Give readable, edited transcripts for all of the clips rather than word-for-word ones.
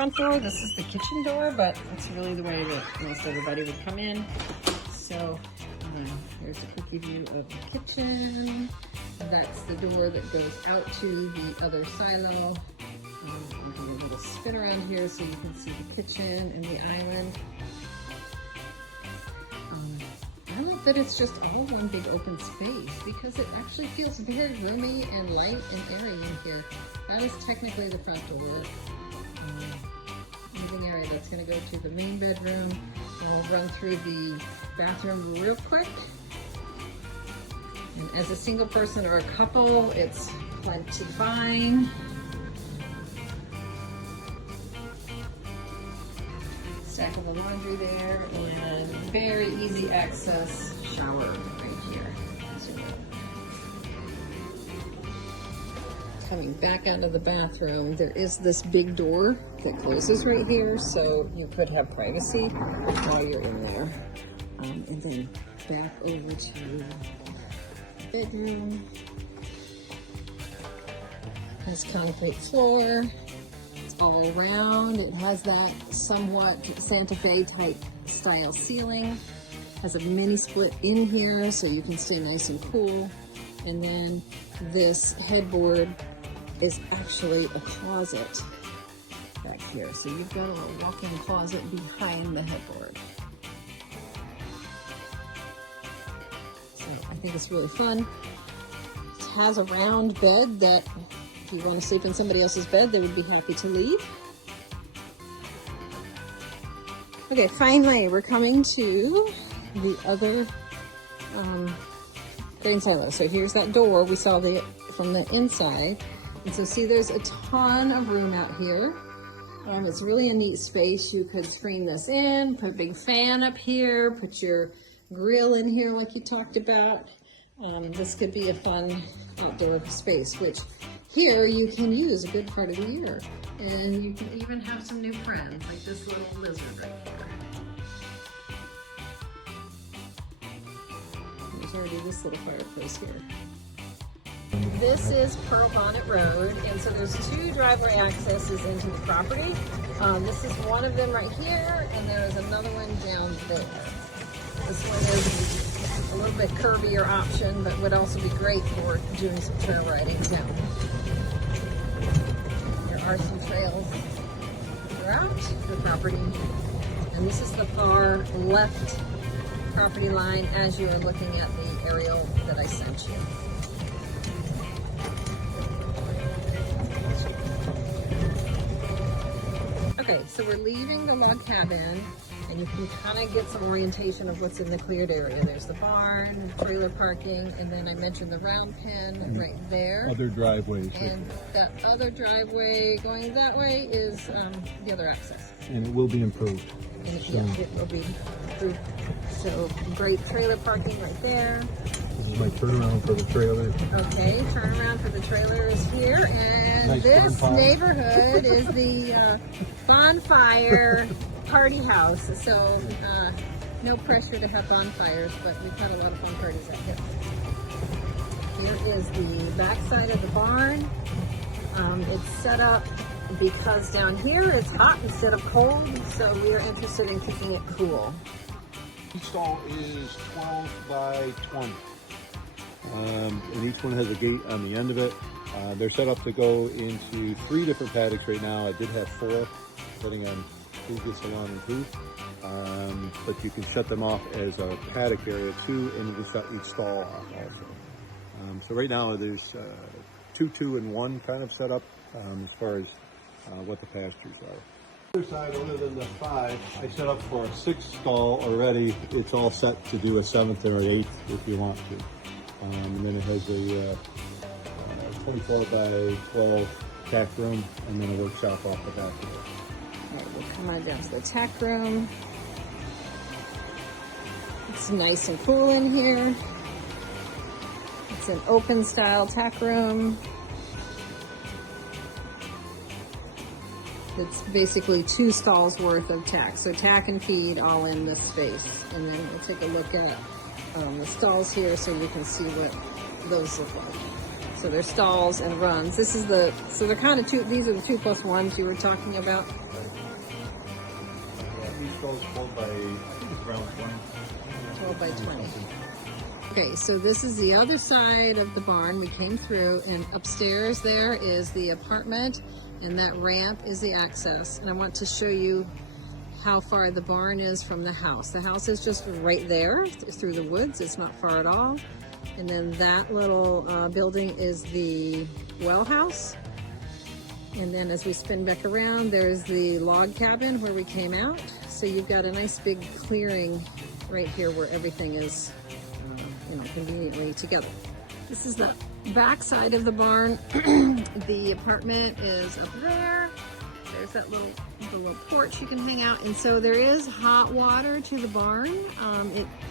front door. This is the kitchen door, but it's really the way that most everybody would come in. So here's a cookie view of the kitchen. That's the door that goes out to the other silo. I'll do a little spin around here so you can see the kitchen and the island. I like that it's just all one big open space because it actually feels very roomy and light and airy in here. That is technically the front door. Living area that's going to go to the main bedroom. And we'll run through the bathroom real quick. And as a single person or a couple, it's plenty fine. Stack of the laundry there, and very easy access shower right here. Coming back out of the bathroom, there is this big door that closes right here, so you could have privacy while you're in there. And then back over to the bedroom. Has concrete floor. All around. It has that somewhat Santa Fe type style ceiling. Has a mini split in here so you can stay nice and cool. And then this headboard is actually a closet back here. So you've got a little walk-in closet behind the headboard. So I think it's really fun. It has a round bed that if you want to sleep in somebody else's bed, they would be happy to leave. Okay, finally, we're coming to the other grain silo. So here's that door. We saw from the inside. And so see, there's a ton of room out here. It's really a neat space. You could screen this in, put a big fan up here, put your grill in here like you talked about. This could be a fun outdoor space, which here you can use a good part of the year. And you can even have some new friends, like this little lizard right here. There's already this little fireplace here. This is Pearl Bonnet Road, and so there's two driveway accesses into the property. This is one of them right here, and there is another one down there. This one is a little bit curvier option, but would also be great for doing some trail riding down. There are some trails throughout the property, and this is the far left property line as you are looking at the aerial that I sent you. Okay, so we're leaving the log cabin, and you can kind of get some orientation of what's in the cleared area. There's the barn, trailer parking, and then I mentioned the round pen right there. Other driveways. And the other driveway going that way is the other access. And it will be improved. And it will be improved. So great trailer parking right there. This is my turnaround for the trailer. Okay, turnaround for the trailer is here, and Nice this bonfire. neighborhood is the bonfire party house. So no pressure to have bonfires, but we've had a lot of fun parties out here. Here is the back side of the barn. It's set up because down here it's hot instead of cold, so we are interested in keeping it cool. Each stall is 12 by 20. And each one has a gate on the end of it. They're set up to go into 3 different paddocks right now. I did have 4, depending on who gets along and who. But you can shut them off as a paddock area too, and you can shut each stall off also. So right now there's 2, 2, and 1 kind of set up as far as what the pastures are. Other side, other than the 5, I set up for a 6th stall already. It's all set to do a 7th or 8th if you want to. And then it has a 24 by 12 tack room, and then a workshop off the back of it. All right, we'll come on down to the tack room. It's nice and cool in here. It's an open style tack room. It's basically 2 stalls worth of tack. So tack and feed all in this space. And then we'll take a look at the stalls here so you can see what those look like. So there's stalls and runs. This is so they're kind of these are the 2+1s you were talking about. Yeah, each goes 12 by, I think it's around 20. 12 by 20. Okay, so this is the other side of the barn we came through, and upstairs there is the apartment, and that ramp is the access. And I want to show you how far the barn is from the house. The house is just right there through the woods. It's not far at all. And then that little building is the well house. And then as we spin back around, there's the log cabin where we came out. So you've got a nice big clearing right here where everything is conveniently together. This is the back side of the barn. The apartment is up there. There's that little porch you can hang out. And so there is hot water to the barn.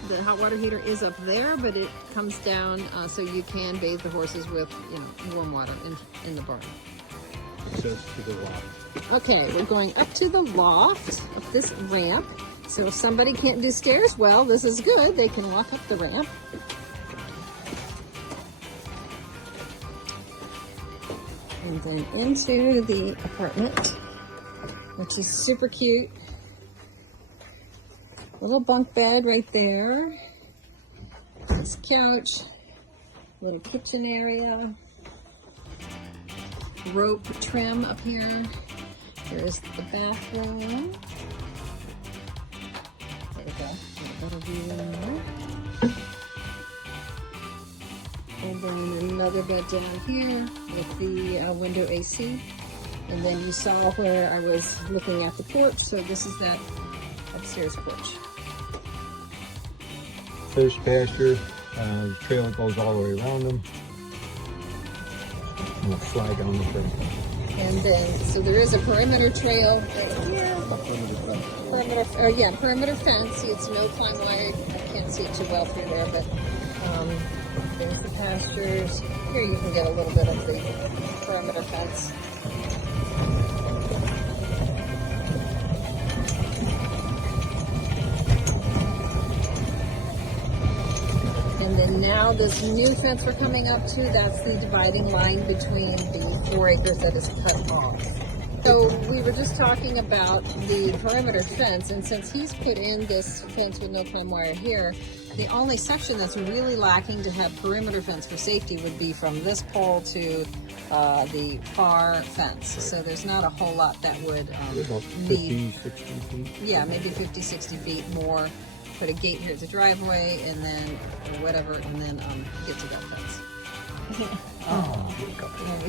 The hot water heater is up there, but it comes down so you can bathe the horses with warm water in the barn. Access to the loft. Okay, we're going up to the loft, up this ramp. So if somebody can't do stairs well, this is good. They can walk up the ramp. And then into the apartment, which is super cute. Little bunk bed right there. This couch, little kitchen area. Rope trim up here. Here's the bathroom. There we go. A better view in there. And then another bed down here with the window AC. And then you saw where I was looking at the porch. So this is that upstairs porch. Fish pasture. The trail goes all the way around them. And a flag on the front. And then, so there is a perimeter trail right here. Perimeter fence. See, it's no climb wire. I can't see it too well through there, but there's the pastures. Here you can get a little bit of the perimeter fence. And then now this new fence we're coming up to, that's the dividing line between the 4 acres that is cut off. So we were just talking about the perimeter fence, and since he's put in this fence with no climb wire here, the only section that's really lacking to have perimeter fence for safety would be from this pole to the far fence. Right. So there's not a whole lot that would about 50, 60 feet. Yeah, maybe 50, 60 feet more. Put a gate here at the driveway, and then or whatever, and then get to that fence.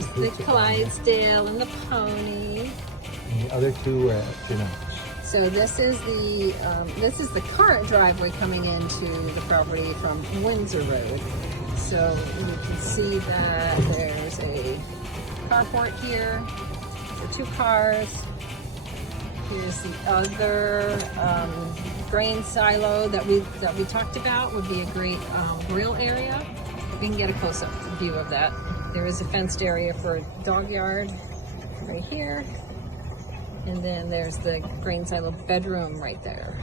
There's the Clydesdale and the pony. And the other two So this is the current driveway coming into the property from Windsor Road. So you can see that there's a carport here for 2 cars. Here's the other grain silo that we talked about. Would be a great grill area. We can get a close-up view of that. There is a fenced area for a dog yard right here. And then there's the grain silo bedroom right there.